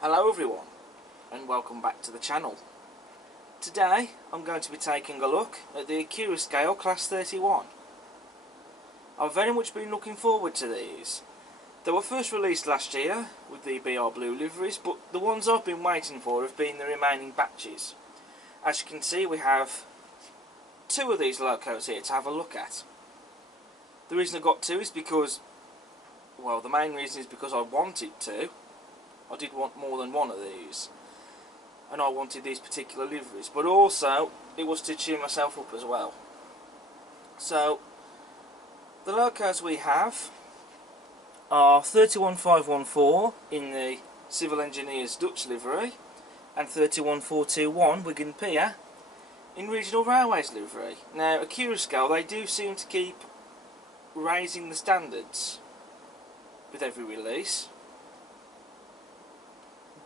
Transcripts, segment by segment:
Hello everyone, and welcome back to the channel. Today I'm going to be taking a look at the Accurascale Class 31. I've very much been looking forward to these. They were first released last year with the BR Blue liveries, but the ones I've been waiting for have been the remaining batches. As you can see, we have two of these locos here to have a look at. The reason I got two is because, well, the main reason is because I wanted to. I did want more than one of these, and I wanted these particular liveries, but also it was to cheer myself up as well. So the locos we have are 31514 in the Civil Engineers Dutch livery and 31421 Wigan Pier in Regional Railways livery. Now Accurascale, they do seem to keep raising the standards with every release.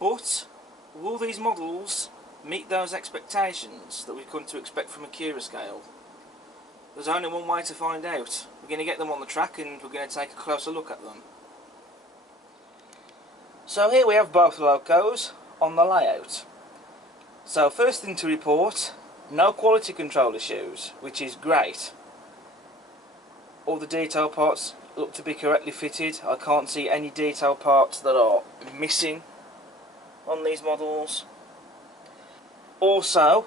But will these models meet those expectations that we've come to expect from Accurascale? There's only one way to find out. We're going to get them on the track and we're going to take a closer look at them. So here we have both locos on the layout. So first thing to report, no quality control issues, which is great. All the detail parts look to be correctly fitted. I can't see any detail parts that are missing on these models. Also,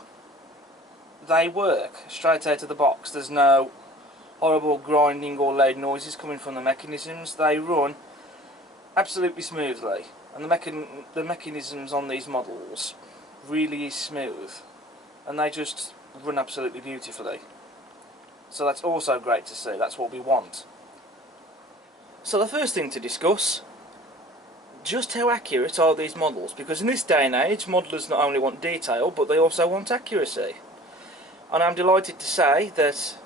they work straight out of the box. There's no horrible grinding or loud noises coming from the mechanisms. They run absolutely smoothly, and the mechanisms on these models really is smooth, and they just run absolutely beautifully. So that's also great to see. That's what we want. So the first thing to discuss, just how accurate are these models, because in this day and age modelers not only want detail but they also want accuracy, and I'm delighted to say that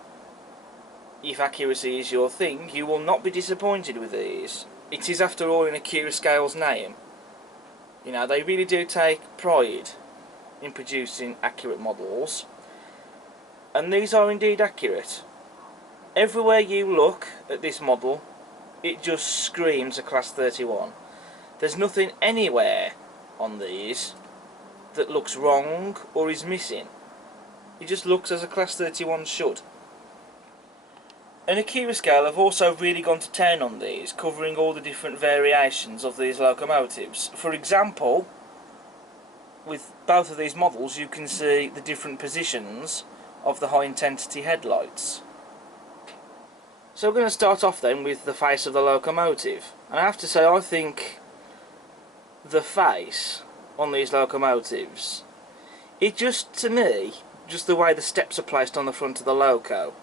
if accuracy is your thing, you will not be disappointed with these. It is after all in Accurascale's name. You know, they really do take pride in producing accurate models, and these are indeed accurate. Everywhere you look at this model, it just screams a Class 31. There's nothing anywhere on these that looks wrong or is missing. It just looks as a Class 31 should. And Accurascale have also really gone to town on these, covering all the different variations of these locomotives. For example, with both of these models you can see the different positions of the high intensity headlights. So we're going to start off then with the face of the locomotive, and I have to say I think the face on these locomotives, it just, to me, just the way the steps are placed on the front of the loco,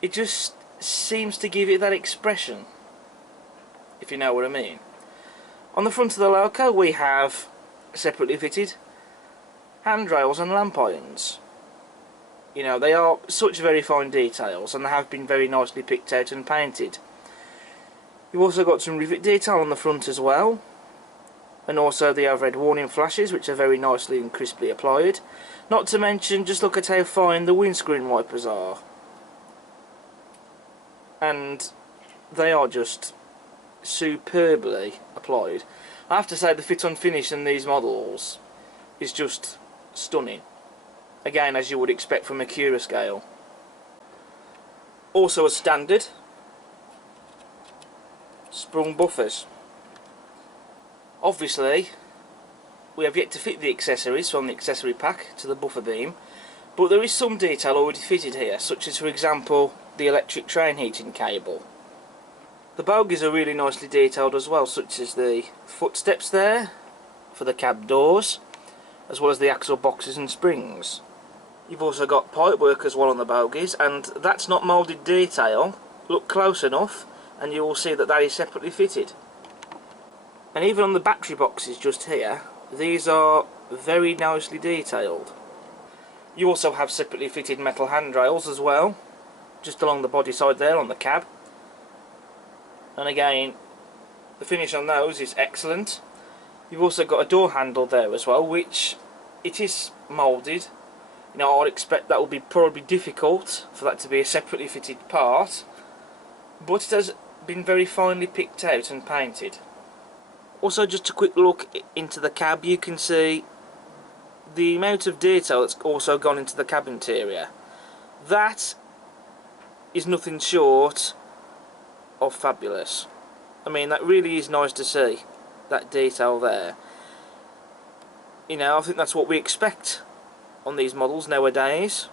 it just seems to give it that expression, if you know what I mean. On the front of the loco we have separately fitted handrails and lamp irons. You know, they are such very fine details and they have been very nicely picked out and painted. You've also got some rivet detail on the front as well, and also the overhead warning flashes, which are very nicely and crisply applied. Not to mention, just look at how fine the windscreen wipers are, and they are just superbly applied. I have to say the fit on finish in these models is just stunning, again as you would expect from Accurascale. Also as standard, sprung buffers. Obviously we have yet to fit the accessories from the accessory pack to the buffer beam, but there is some detail already fitted here, such as for example the electric train heating cable. The bogies are really nicely detailed as well, such as the footsteps there for the cab doors, as well as the axle boxes and springs. You've also got pipework as well on the bogies, and that's not moulded detail. Look close enough and you will see that that is separately fitted. And even on the battery boxes just here, these are very nicely detailed. You also have separately fitted metal handrails as well, just along the body side there on the cab. And again, the finish on those is excellent. You've also got a door handle there as well, which it is moulded. You know, I'd expect that would be probably difficult for that to be a separately fitted part, but it has been very finely picked out and painted. Also, just a quick look into the cab, you can see the amount of detail that's also gone into the cab interior. That is nothing short of fabulous. I mean, that really is nice to see, that detail there. You know, I think that's what we expect on these models nowadays.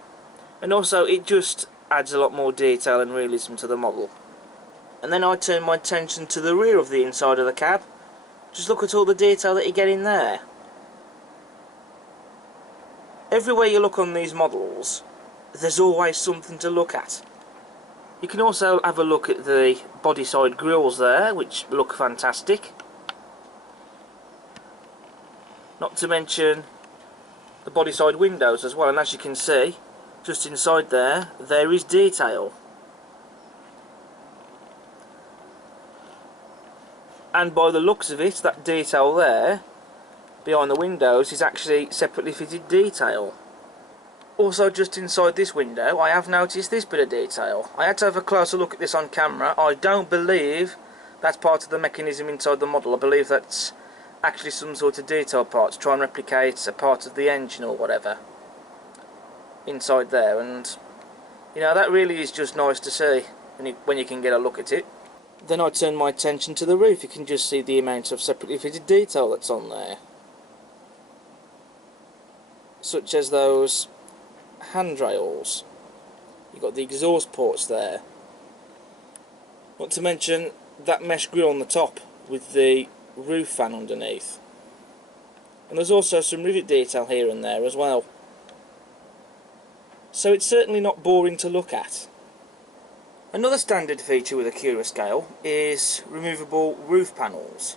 And also, it just adds a lot more detail and realism to the model. And then I turn my attention to the rear of the inside of the cab. Just look at all the detail that you get in there. Everywhere you look on these models, there's always something to look at. You can also have a look at the body side grills there, which look fantastic. Not to mention the body side windows as well, and as you can see, just inside there, there is detail. And by the looks of it, that detail there, behind the windows, is actually separately fitted detail. Also, just inside this window, I have noticed this bit of detail. I had to have a closer look at this on camera. I don't believe that's part of the mechanism inside the model. I believe that's actually some sort of detail part to try and replicate a part of the engine or whatever inside there. And, you know, that really is just nice to see when you can get a look at it. Then I turn my attention to the roof. You can just see the amount of separately fitted detail that's on there. Such as those handrails. You've got the exhaust ports there. Not to mention that mesh grille on the top with the roof fan underneath. And there's also some rivet detail here and there as well. So it's certainly not boring to look at. Another standard feature with Accurascale is removable roof panels.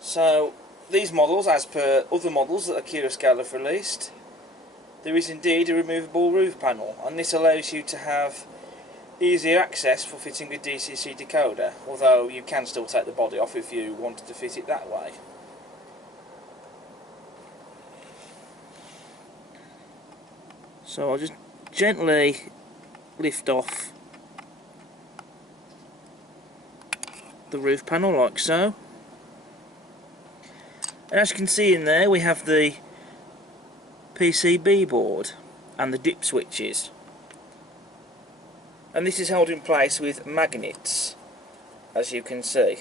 So these models, as per other models that Accurascale have released, there is indeed a removable roof panel, and this allows you to have easier access for fitting a DCC decoder, although you can still take the body off if you wanted to fit it that way. So I'll just gently lift off the roof panel like so, and as you can see in there we have the PCB board and the dip switches, and this is held in place with magnets, as you can see.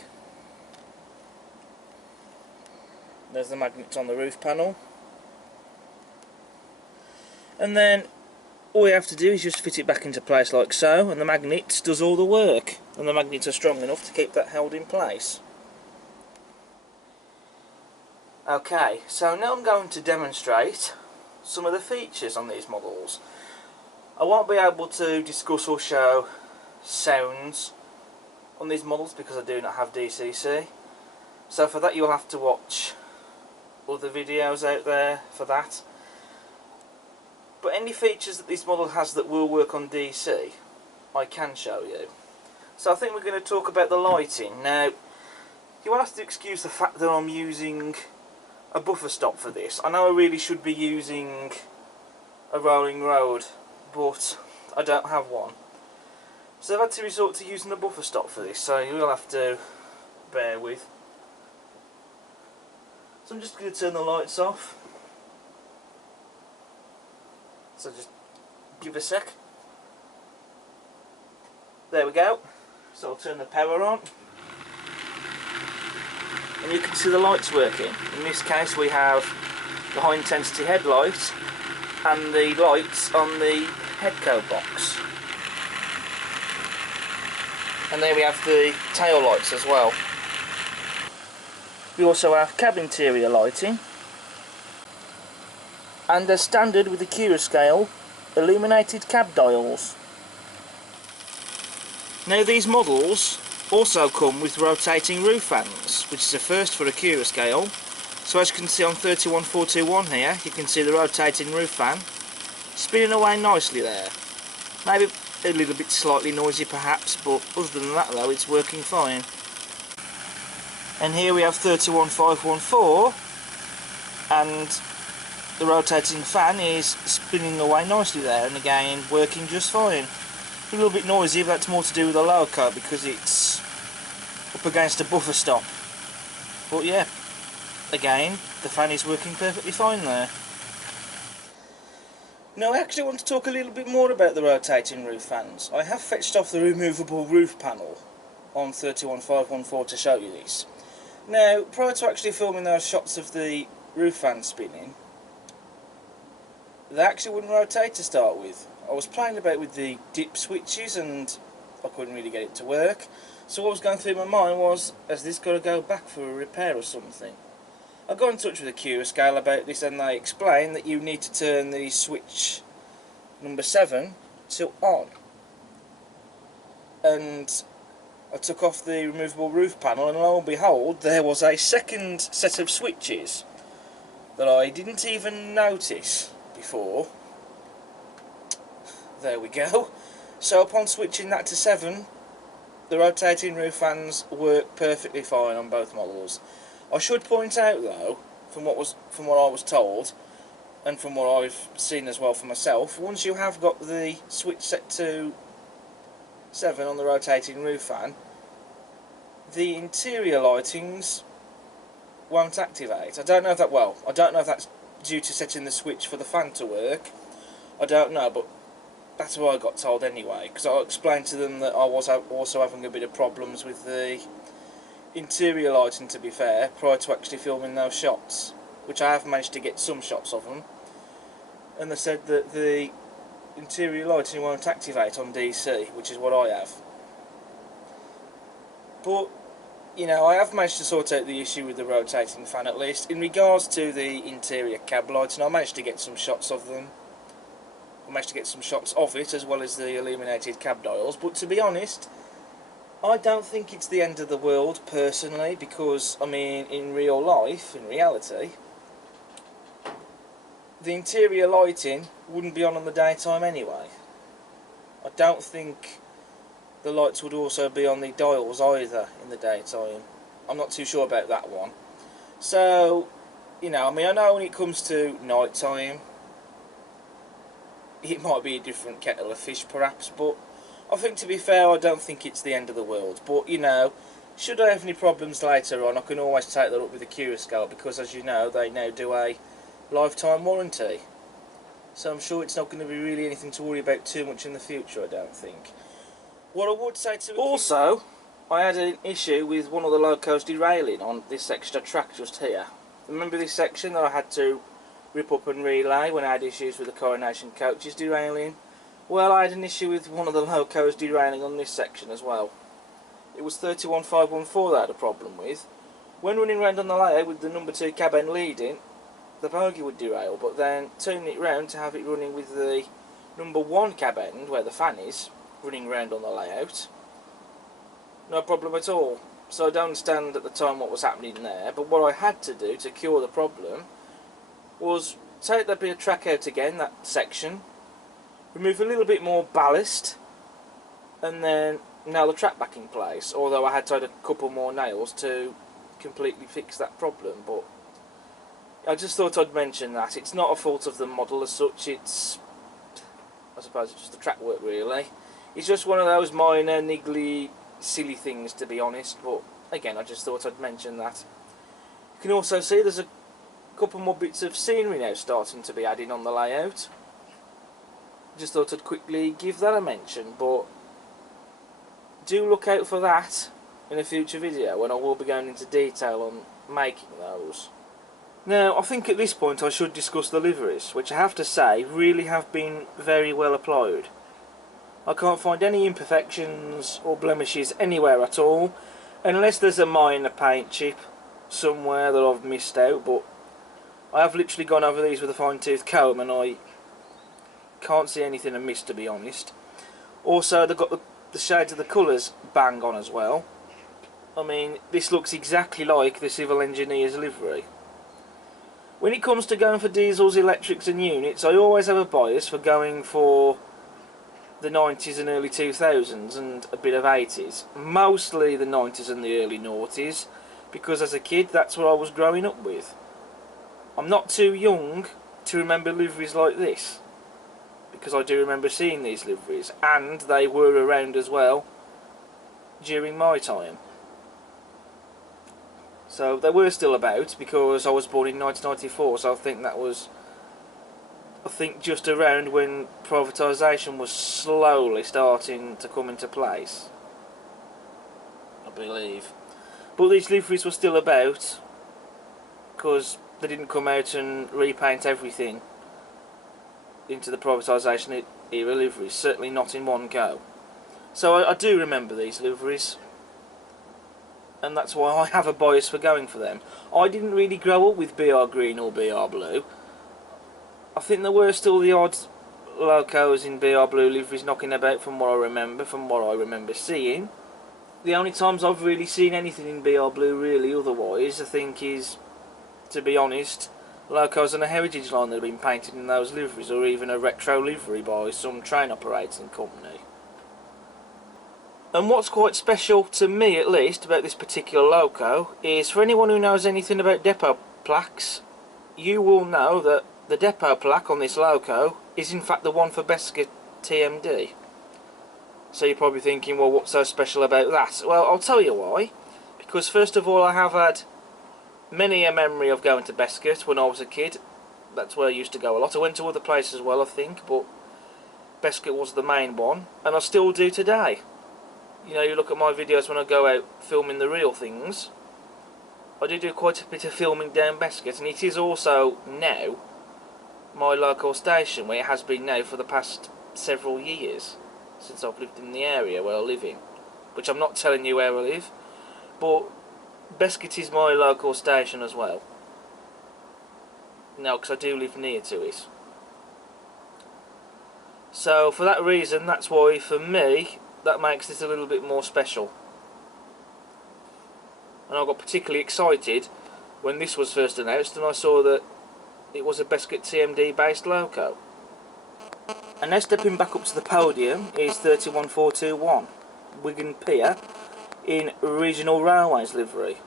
There's the magnets on the roof panel, and then all we have to do is just fit it back into place like so, and the magnets does all the work, and the magnets are strong enough to keep that held in place. Okay, so now I'm going to demonstrate some of the features on these models. I won't be able to discuss or show sounds on these models because I do not have DCC, so for that you'll have to watch other videos out there for that. But any features that this model has that will work on DC, I can show you. So I think we're going to talk about the lighting. Now, you will have to excuse the fact that I'm using a buffer stop for this. I know I really should be using a rolling road, but I don't have one. So I've had to resort to using a buffer stop for this, so you will have to bear with. So I'm just going to turn the lights off. So just give a sec. There we go. So I'll turn the power on, and you can see the lights working. In this case we have the high intensity headlight and the lights on the head coat box. And then we have the tail lights as well. We also have cab interior lighting, and as standard with the Accurascale, illuminated cab dials. Now these models also come with rotating roof fans, which is a first for Accurascale. So as you can see on 31421 here, you can see the rotating roof fan spinning away nicely there. Maybe a little bit slightly noisy perhaps, but other than that though it's working fine. And here we have 31514, and the rotating fan is spinning away nicely there, and again working just fine. A little bit noisy, but that's more to do with the lower coat because it's up against a buffer stop. But yeah, again, the fan is working perfectly fine there. Now I actually want to talk a little bit more about the rotating roof fans. I have fetched off the removable roof panel on 31514 to show you this. Now, prior to actually filming those shots of the roof fan spinning, they actually wouldn't rotate to start with. I was playing about with the dip switches and I couldn't really get it to work. So what was going through my mind was, has this got to go back for a repair or something? I got in touch with Accurascale about this and they explained that you need to turn the switch number 7 to on. And I took off the removable roof panel and lo and behold there was a second set of switches that I didn't even notice before. There we go. So upon switching that to 7, the rotating roof fans work perfectly fine on both models. I should point out though, from what I was told, and from what I've seen as well for myself, once you have got the switch set to 7 on the rotating roof fan, the interior lightings won't activate. I don't know if that's due to setting the switch for the fan to work. I don't know, but that's what I got told anyway, because I explained to them that I was also having a bit of problems with the interior lighting, to be fair, prior to actually filming those shots, which I have managed to get some shots of them, and they said that the interior lighting won't activate on DC, which is what I have. But, you know, I have managed to sort out the issue with the rotating fan at least. In regards to the interior cab lighting, I managed to get some shots of them. I managed to get some shots of it, as well as the illuminated cab dials, but to be honest, I don't think it's the end of the world, personally, because, I mean, in real life, in reality, the interior lighting wouldn't be on the daytime anyway. I don't think the lights would also be on the dials either in the daytime. I'm not too sure about that one. So, you know, I mean, I know when it comes to night time, it might be a different kettle of fish perhaps, but I think, to be fair, I don't think it's the end of the world. But, you know, should I have any problems later on, I can always take that up with the Accurascale, because, as you know, they now do a lifetime warranty. So I'm sure it's not going to be really anything to worry about too much in the future, I don't think. What I would say to... Also, I had an issue with one of the locos derailing on this extra track just here. Remember this section that I had to rip up and relay when I had issues with the Coronation coaches derailing? Well, I had an issue with one of the locos derailing on this section as well. It was 31514 that I had a problem with. When running round on the layout with the number 2 cab end leading, the bogie would derail, but then turning it round to have it running with the number 1 cab end, where the fan is, running round on the layout, no problem at all. So I don't understand at the time what was happening there, but what I had to do to cure the problem was take that bit of track out again, that section, remove a little bit more ballast, and then nail the track back in place, although I had to add a couple more nails to completely fix that problem. But I just thought I'd mention that. It's not a fault of the model as such, it's, I suppose it's just the track work really. It's just one of those minor, niggly, silly things, to be honest, but again, I just thought I'd mention that. You can also see there's a couple more bits of scenery now starting to be added on the layout. Just thought I'd quickly give that a mention, but do look out for that in a future video when I will be going into detail on making those. Now, I think at this point I should discuss the liveries, which I have to say really have been very well applied. I can't find any imperfections or blemishes anywhere at all, unless there's a minor paint chip somewhere that I've missed out, but I have literally gone over these with a fine-tooth comb and I can't see anything amiss, to be honest. Also, they've got the shades of the colours bang on as well. I mean, this looks exactly like the civil engineer's livery. When it comes to going for diesels, electrics and units, I always have a bias for going for the 90s and early 2000s and a bit of 80s. Mostly the 90s and the early noughties, because as a kid that's what I was growing up with. I'm not too young to remember liveries like this, because I do remember seeing these liveries, and they were around as well during my time. So they were still about, because I was born in 1994, so I think that was, just around when privatisation was slowly starting to come into place, I believe. But these liveries were still about, because they didn't come out and repaint everything into the privatisation era liveries, certainly not in one go. So I do remember these liveries, and that's why I have a bias for going for them. I didn't really grow up with BR Green or BR Blue. I think there were still the odd locos in BR Blue liveries knocking about from what I remember seeing. The only times I've really seen anything in BR Blue really otherwise, I think, is, to be honest, locos on a heritage line that have been painted in those liveries, or even a retro livery by some train operating company. And what's quite special, to me at least, about this particular loco is, for anyone who knows anything about depot plaques, you will know that the depot plaque on this loco is in fact the one for Besca TMD. So you're probably thinking, well, what's so special about that? Well, I'll tell you why. Because first of all, I have had many a memory of going to Besca when I was a kid. That's where I used to go a lot. I went to other places as well, I think, but Besca was the main one, and I still do today. You know, you look at my videos when I go out filming the real things, I do quite a bit of filming down Besca, and it is also now my local station, where it has been now for the past several years, since I've lived in the area where I live in, which I'm not telling you where I live, but Besca is my local station as well. No, because I do live near to it. So for that reason, that's why for me, that makes this a little bit more special. And I got particularly excited when this was first announced and I saw that it was a Besca TMD based loco. And now stepping back up to the podium is 31421 Wigan Pier in Regional Railways livery.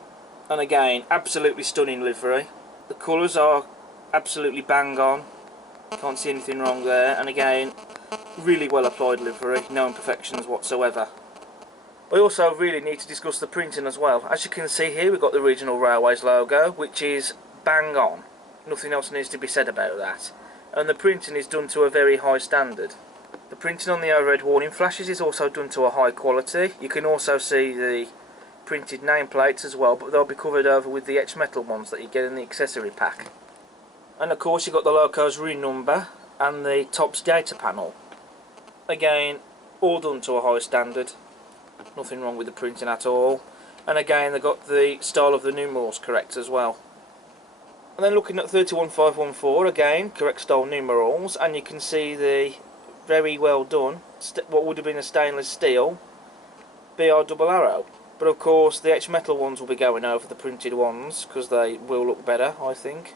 And again, absolutely stunning livery. The colours are absolutely bang on, can't see anything wrong there, and again, really well applied livery, no imperfections whatsoever. I also really need to discuss the printing as well. As you can see here, we've got the Regional Railways logo, which is bang on. Nothing else needs to be said about that. And the printing is done to a very high standard. The printing on the overhead warning flashes is also done to a high quality. You can also see the printed nameplates as well, but they'll be covered over with the etched metal ones that you get in the accessory pack. And of course you've got the loco's ring number and the TOPS data panel. Again, all done to a high standard. Nothing wrong with the printing at all. And again, they've got the style of the numerals correct as well. And then looking at 31514, again, correct style numerals, and you can see the very well done, what would have been a stainless steel BR double arrow. But of course the etched metal ones will be going over the printed ones, because they will look better, I think.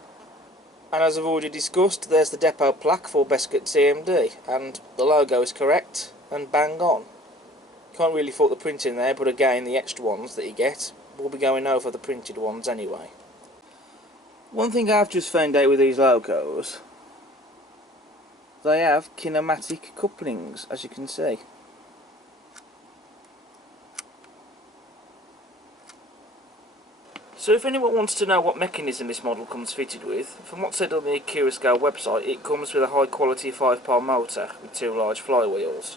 And as I've already discussed, there's the depot plaque for Besca TMD, and the logo is correct and bang on. Can't really fault the printing there, but again, the etched ones that you get will be going over the printed ones anyway. One thing I've just found out with these logos, they have kinematic couplings, as you can see. So if anyone wants to know what mechanism this model comes fitted with, from what's said on the Accurascale website, it comes with a high quality 5-pole motor with 2 large flywheels.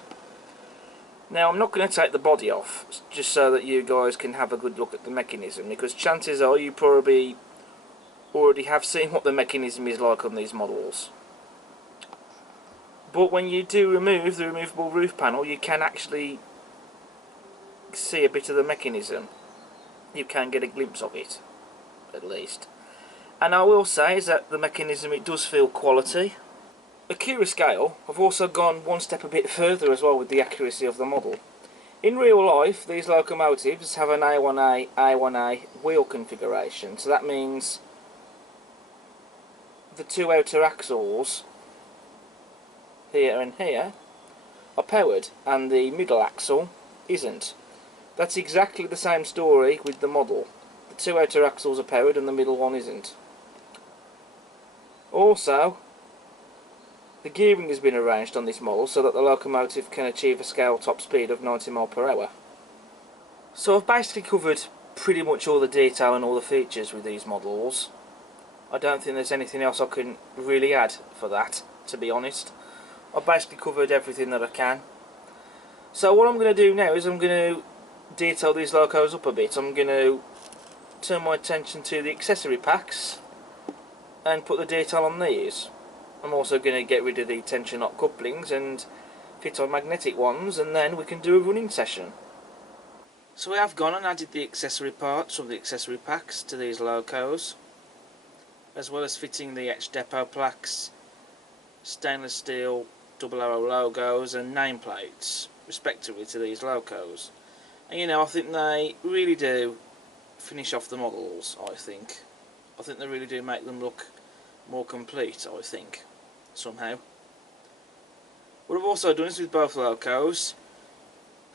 Now I'm not going to take the body off, just so that you guys can have a good look at the mechanism, because chances are you probably already have seen what the mechanism is like on these models. But when you do remove the removable roof panel, you can actually see a bit of the mechanism. You can get a glimpse of it, at least. And I will say is that the mechanism, it does feel quality. Accurascale have also gone one step a bit further as well with the accuracy of the model. In real life, these locomotives have an A1A, A1A wheel configuration, so that means the 2 outer axles, here and here, are powered, and the middle axle isn't. That's exactly the same story with the model. The 2 outer axles are powered and the middle one isn't. Also, the gearing has been arranged on this model so that the locomotive can achieve a scale top speed of 90 mph. So I've basically covered pretty much all the detail and all the features with these models. I don't think there's anything else I can really add for that, to be honest. I've basically covered everything that I can. So what I'm going to do now is I'm going to detail these locos up a bit. I'm going to turn my attention to the accessory packs and put the detail on these. I'm also going to get rid of the tension lock couplings and fit on magnetic ones, and then we can do a running session. So we have gone and added the accessory parts from the accessory packs to these locos, as well as fitting the etched depot plaques, stainless steel double arrow logos and nameplates respectively to these locos. And you know, I think they really do finish off the models. I think they really do make them look more complete, I think, somehow. What I've also done is with both locos,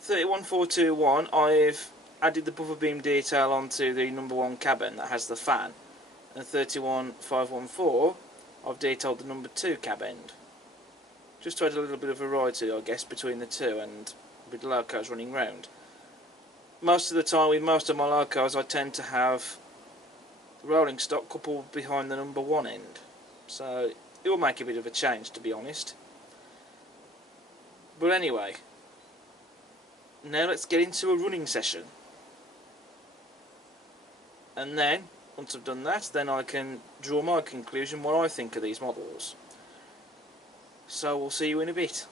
31421, I've added the buffer beam detail onto the number 1 cabin that has the fan, and 31514 I've detailed the number 2 cab end, just to add a little bit of variety, I guess, between the two and with the locos running round. Most of the time with most of my locos I tend to have the rolling stock coupled behind the number 1 end, so it will make a bit of a change, to be honest. But anyway, now let's get into a running session, and then once I've done that, then I can draw my conclusion, what I think of these models. So we'll see you in a bit.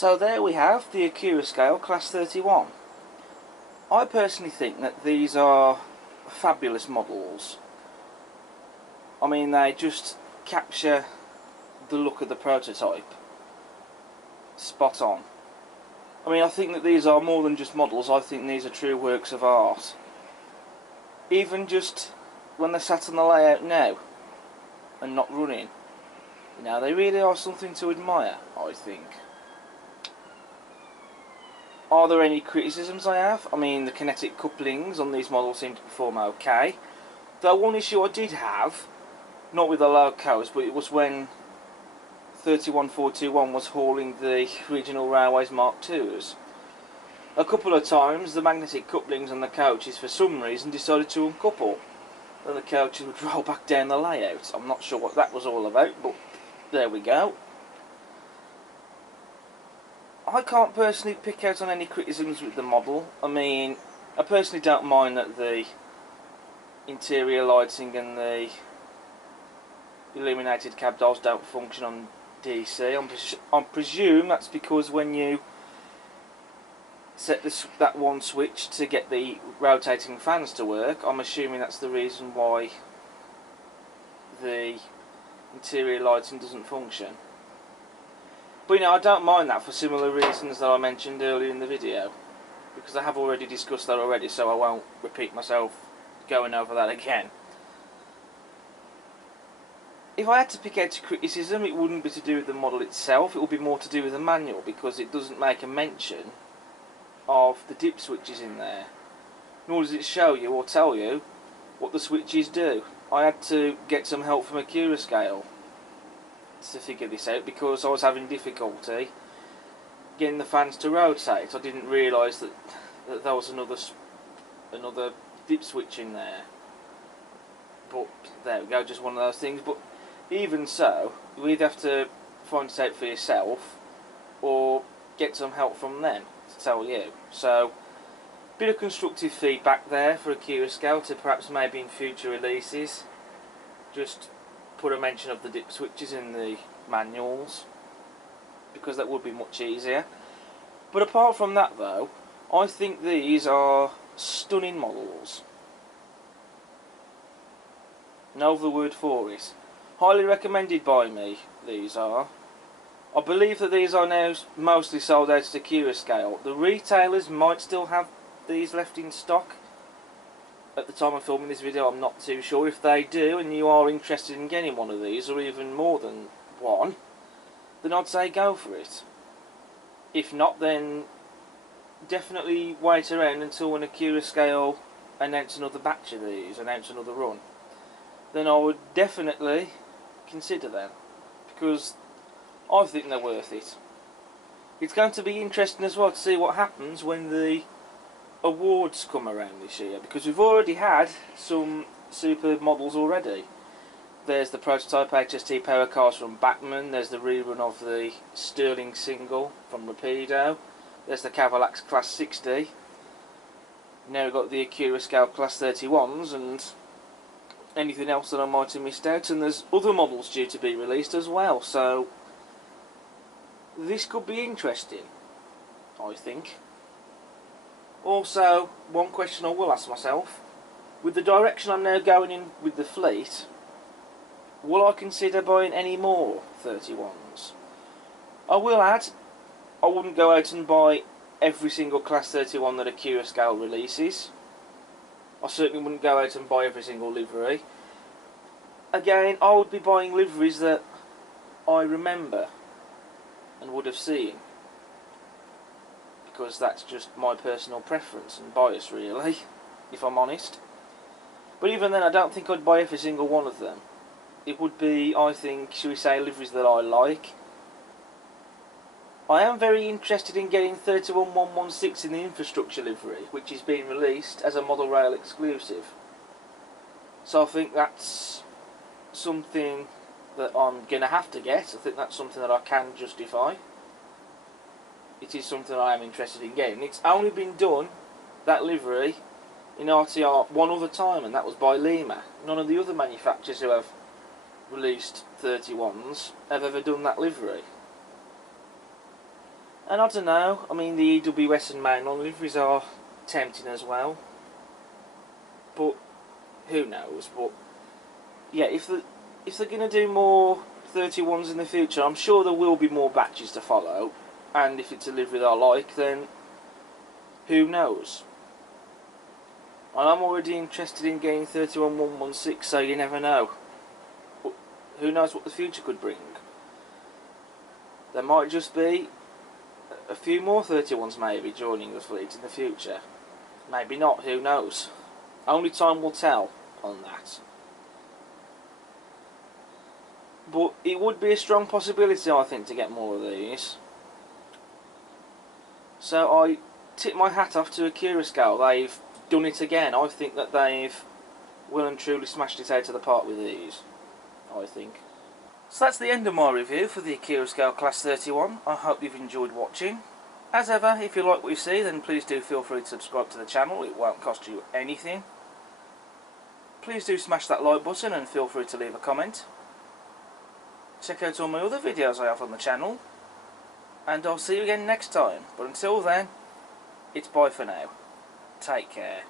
So there we have the Accurascale Class 31. I personally think that these are fabulous models. I mean, they just capture the look of the prototype spot on. I mean, I think that these are more than just models. I think these are true works of art. Even just when they're sat on the layout now and not running, you know, they really are something to admire, I think. Are there any criticisms I have? I mean, the kinetic couplings on these models seem to perform okay. Though one issue I did have, not with the locos, but it was when 31421 was hauling the regional railways Mark IIs. A couple of times the magnetic couplings on the coaches for some reason decided to uncouple, and the coaches would roll back down the layout. I'm not sure what that was all about, but there we go. I can't personally pick out on any criticisms with the model. I mean, I personally don't mind that the interior lighting and the illuminated cab dials don't function on DC. I presume that's because when you set that one switch to get the rotating fans to work, I'm assuming that's the reason why the interior lighting doesn't function. But you know, I don't mind that for similar reasons that I mentioned earlier in the video, because I have already discussed that already, so I won't repeat myself going over that again. If I had to pick out a criticism, it wouldn't be to do with the model itself, it would be more to do with the manual, because it doesn't make a mention of the dip switches in there, nor does it show you or tell you what the switches do. I had to get some help from Accurascale to figure this out, because I was having difficulty getting the fans to rotate. I didn't realise that there was another dip switch in there, but there we go, just one of those things. But even so, you either have to find it out for yourself or get some help from them to tell you. So, bit of constructive feedback there for Accurascale to perhaps maybe in future releases just put a mention of the dip switches in the manuals, because that would be much easier. But apart from that though, I think these are stunning models. No other word for it. Highly recommended by me, these are. I believe that these are now mostly sold out at Accurascale. The retailers might still have these left in stock. At the time of filming this video, I'm not too sure. If they do, and you are interested in getting one of these, or even more than one, then I'd say go for it. If not, then definitely wait around until when Accurascale announce another batch of these, announce another run. Then I would definitely consider them, because I think they're worth it. It's going to be interesting as well to see what happens when the awards come around this year, because we've already had some superb models already. There's the prototype HST power cars from Batman, there's the rerun of the Sterling single from Rapido, there's the Cavalax Class 60, now we've got the Accurascale Class 31s and anything else that I might have missed out, and there's other models due to be released as well, so this could be interesting, I think. Also, one question I will ask myself, with the direction I'm now going in with the fleet, will I consider buying any more 31s? I will add, I wouldn't go out and buy every single Class 31 that Accurascale releases. I certainly wouldn't go out and buy every single livery. Again, I would be buying liveries that I remember and would have seen, because that's just my personal preference and bias really, if I'm honest. But even then, I don't think I'd buy every single one of them. It would be, I think, shall we say, liveries that I like. I am very interested in getting 31116 in the infrastructure livery, which is being released as a model rail exclusive. So I think that's something that I'm going to have to get. I think that's something that I can justify. It is something I am interested in getting. It's only been done, that livery, in RTR one other time, and that was by Lima. None of the other manufacturers who have released 31s have ever done that livery. And I don't know, I mean the EWS and mainline deliveries are tempting as well. But who knows? But yeah, if they're going to do more 31s in the future, I'm sure there will be more batches to follow. And if it's a delivery that I like, then who knows? And I'm already interested in getting 31116, so you never know. But who knows what the future could bring? There might just be a few more 31s maybe joining the fleet in the future. Maybe not, who knows? Only time will tell on that. But it would be a strong possibility, I think, to get more of these. So I tip my hat off to Accurascale. They've done it again. I think that they've well and truly smashed it out of the park with these, I think. So that's the end of my review for the Accurascale Class 31. I hope you've enjoyed watching. As ever, if you like what you see, then please do feel free to subscribe to the channel. It won't cost you anything. Please do smash that like button and feel free to leave a comment. Check out all my other videos I have on the channel. And I'll see you again next time. But until then, it's bye for now. Take care.